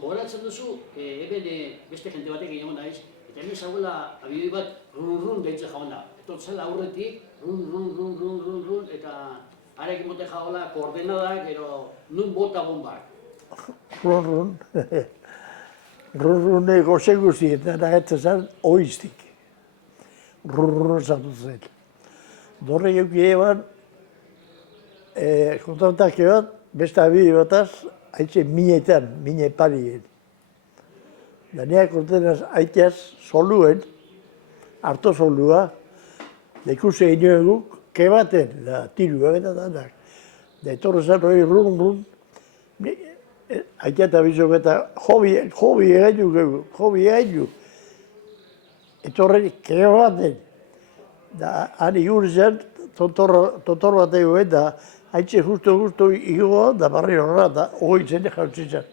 Gogoratzen duzu, hemen beste jente batek egon naiz, eta hemen zagoela abidoi bat run-run deitzen jauna. Etortzela aurretik, run, eta harekin bote jaola koordenadak, gero nun bota bombak. Run. Run goxe guztietan agertzen zen oiztik. Run zatu zen. Dorre euki eban, kontratak bat, beste abidoi bataz, haitzen minetan, mine parien. Daneak ordenaz haitaz soluen, harto solua, lekuse inoen guk, kebaten, da tiruak eta danak. Da etorre zen hori run, haitza eta bizok eta hobi egaitu. Etorre kebaten. Da han igur zen, tontor bat egin, da haitze justo igoa, da barri horra, da hori zen jautzen zen.